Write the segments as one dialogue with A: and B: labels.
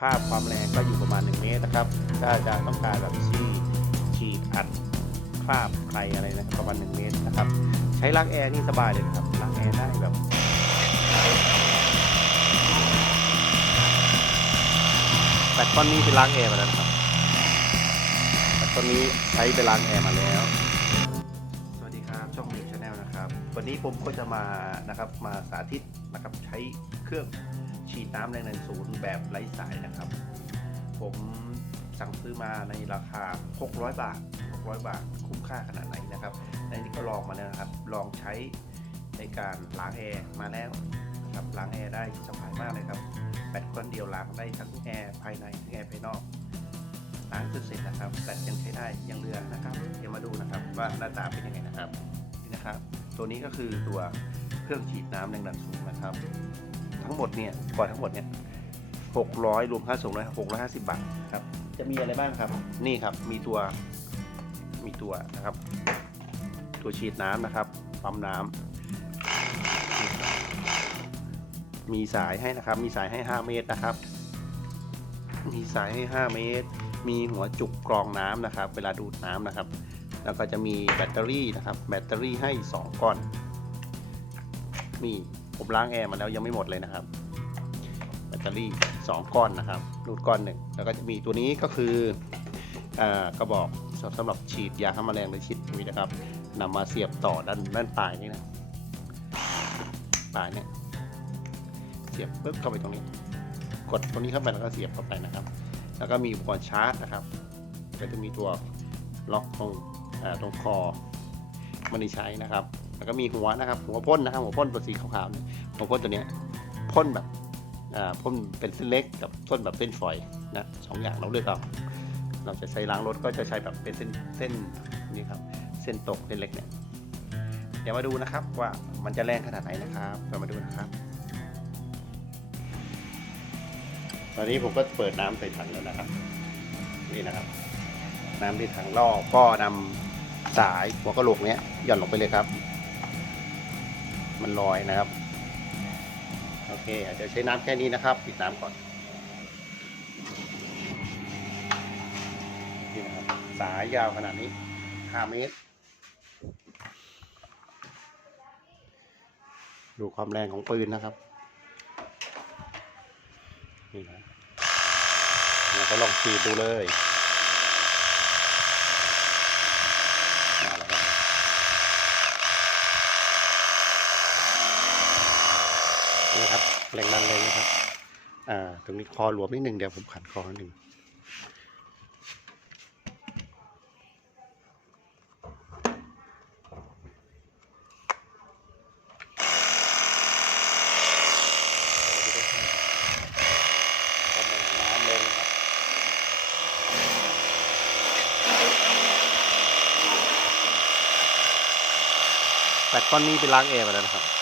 A: ภาพความแรงก็อยู่ประมาณ 1 เมตรนะครับ ถ้าจะต้องการแบบฉีดฉีดอัดคราบใครอะไรนะครับประมาณ 1 เมตรนะครับ ใช้ล้างแอร์นี่สบายเลยครับล้างแอร์ได้แบบแต่ก้อนนี้เป็นล้างแอร์มาแล้วนะครับแต่ก้อนนี้ใช้ไปล้างแอร์มาแล้ว สวัสดีครับช่องมิวชาแนลนะครับ วันนี้ผมก็จะมานะครับมาสาธิตนะครับใช้เครื่อง ฉีดน้ำแรงดันศูนย์แบบไร้สายนะครับ ผมสั่งซื้อมาในราคา 600 บาท 600 บาท คุ้มค่าขนาดไหนนะครับ ในนี้ก็ลองมาแล้วนะครับ ลองใช้ในการล้างแอร์มาแล้วนะครับ ล้างแอร์ได้สบายมากเลยครับแบตก้อนเดียวล้างได้ทั้งแอร์ภายในทั้งแอร์ภายนอกล้างจนเสร็จนะครับแบตยังใช้ได้ยังเหลือนะครับ เดี๋ยวมาดูนะครับว่าหน้าตาเป็นยังไงนะครับนี่นะครับ ตัวนี้ก็คือตัวเครื่องฉีดน้ำแรงดันสูงนะครับ ทั้งหมดเนี่ยก่อนทั้งหมดเนี่ย600รวมค่าส่งเลย650บาทครับ จะมีอะไรบ้างครับนี่ครับมีตัวมีตัวนะครับ ตัวฉีดน้ำนะครับปั๊มน้ำนี่ครับมีสายให้นะครับ มีสายให้ 5 เมตรนะครับ มีสายให้ 5 เมตร มีหัวจุกกรองน้ำนะครับ เวลาดูดน้ำนะครับ แล้วก็จะมีแบตเตอรี่นะครับ แบตเตอรี่ให้ 2 ก้อนนี่ ผมล้างแอร์มาแล้วยังไม่หมดเลยนะครับ แบตเตอรี่ 2 ก้อนนะครับรูดก้อนหนึ่งแล้วก็จะมีตัวนี้ก็คืออกระบอกสำหรับฉีดยาฆ่าแมลงหรือฉีดปุ๋ยนะครับนำมาเสียบต่อด้านด้านปลายนี่นะปลายเนี่ยเสียบปึ๊บเข้าไปตรงนี้ กดตรงนี้เข้าไปแล้วก็เสียบเข้าไปนะครับ แล้วก็มีอุปกรณ์ชาร์จนะครับ ก็จะมีตัวล็อกตรงตรงคอมันได้ใช้นะครับ แล้วก็มีหัวนะครับ หัวพ่นนะครับ หัวพ่นตัวสีขาวๆเนี่ยหัวพ่นตัวเนี้ยพ่นแบบอ่าพ่นเป็นเส้นเล็กกับพ่นแบบเส้นฝอยนะสองอย่างเราเลือกเอาเราจะใช้ล้างรถก็จะใช้แบบเป็นเส้นเส้นนี่ครับเส้นตกเส้นเล็กเนี่ยเดี๋ยวมาดูนะครับว่ามันจะแรงขนาดไหนนะครับเรามาดูนะครับ ตอนนี้ผมก็เปิดน้ำใส่ถังแล้วนะครับ นี่นะครับ น้ำที่ถังล่อก็นำสายหัวกระโหลกเนี้ยหย่อนลงไปเลยครับ มันลอยนะครับ โอเคเดี๋ยวใช้น้ำแค่นี้นะครับ ปิดน้ำก่อนนี่นะครับ สายยาวขนาดนี้5เมตร ดูความแรงของปืนนะครับ นี่นะเราก็ลองฉีดดูเลยมาแล้วครับ นะครับ แรงดันเลยนะครับ อ่า ตรงนี้คอหลวมนิดหนึ่งเดี๋ยวผมขันคอหนึ่งแต่ก้อนนี้ไปล้างแอร์มาแล้วนะครับ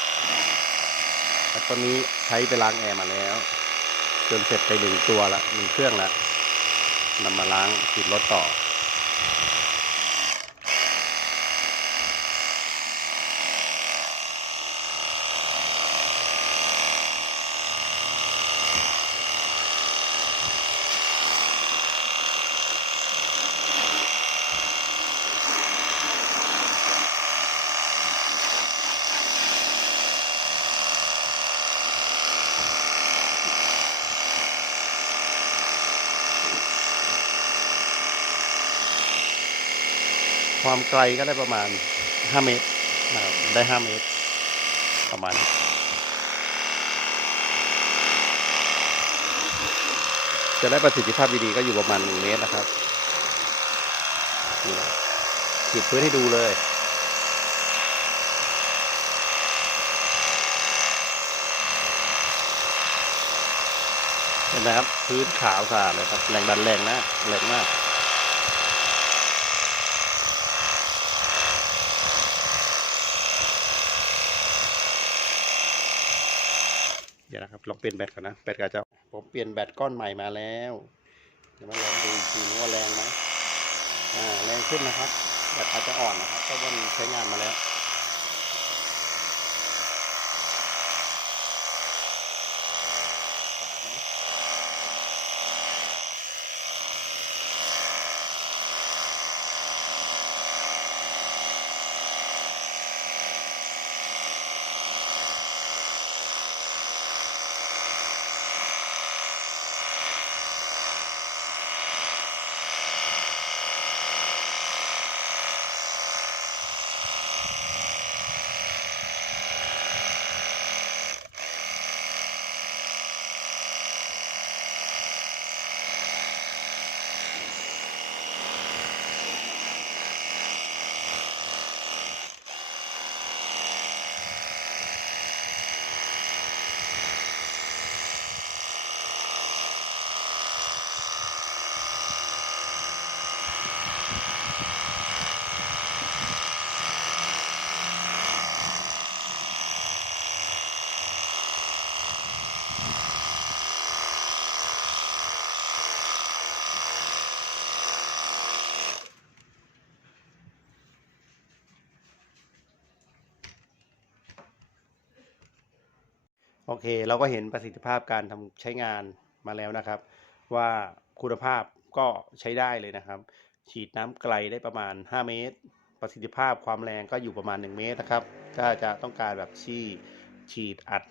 A: แล้วตอนนี้ใช้ไปล้างแอร์มาแล้ว จนเสร็จไปหนึ่งตัวละหนึ่งเครื่องละนำมาล้างติดรถต่อ ความไกลก็ได้ประมาณ 5 เมตรนะครับได้ 5 เมตร ประมาณจะได้ประสิทธิภาพดีๆก็อยู่ประมาณ 1 เมตรนะครับนี่นะขีดพื้นให้ดูเลยเห็นไหมครับ พื้นขาวสะอาดเลยครับ แรงดันแรงนะแรงมาก เดี๋ยวนะครับลองเปลี่ยนแบตก่อนนะแบตก็จะผมเปลี่ยนแบตก้อนใหม่มาแล้วเดี๋ยวมาลองดูอีกทีนว่าแรงไหมอ่าแรงขึ้นนะครับแบตอาจจะอ่อนนะครับเพราะว่ามันใช้งานมาแล้ว เค เราก็เห็นประสิทธิภาพการทำใช้งานมาแล้วนะครับ ว่าคุณภาพก็ใช้ได้เลยนะครับ ฉีดน้ำไกลได้ประมาณ 5 เมตร ประสิทธิภาพความแรงก็อยู่ประมาณ 1 เมตรนะครับ ถ้าจะต้องการแบบชี่ฉีดอัด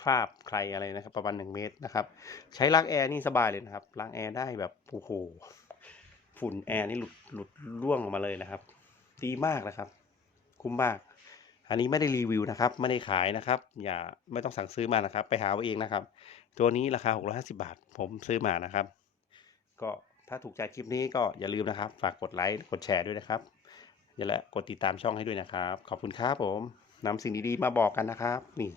A: คราบใครอะไรนะครับ ประมาณ 1 เมตรนะครับ ใช้ล้างแอร์นี่สบายเลยนะครับล้างแอร์ได้แบบโอ้โหฝุ่นแอร์นี่หลุดหลุดร่วงออกมาเลยนะครับ ดีมากนะครับ คุ้มมาก อันนี้ไม่ได้รีวิวนะครับ ไม่ได้ขายนะครับ อย่าไม่ต้องสั่งซื้อมานะครับ ไปหาเอาเองนะครับ ตัวนี้ราคา 650 บาท ผมซื้อมานะครับ ก็ถ้าถูกใจคลิปนี้ก็อย่าลืมนะครับ ฝากกดไลค์กดแชร์ด้วยนะครับอย่าละกดติดตามช่องให้ด้วยนะครับ ขอบคุณครับผมนำสิ่งดีๆมาบอกกันนะครับ นี่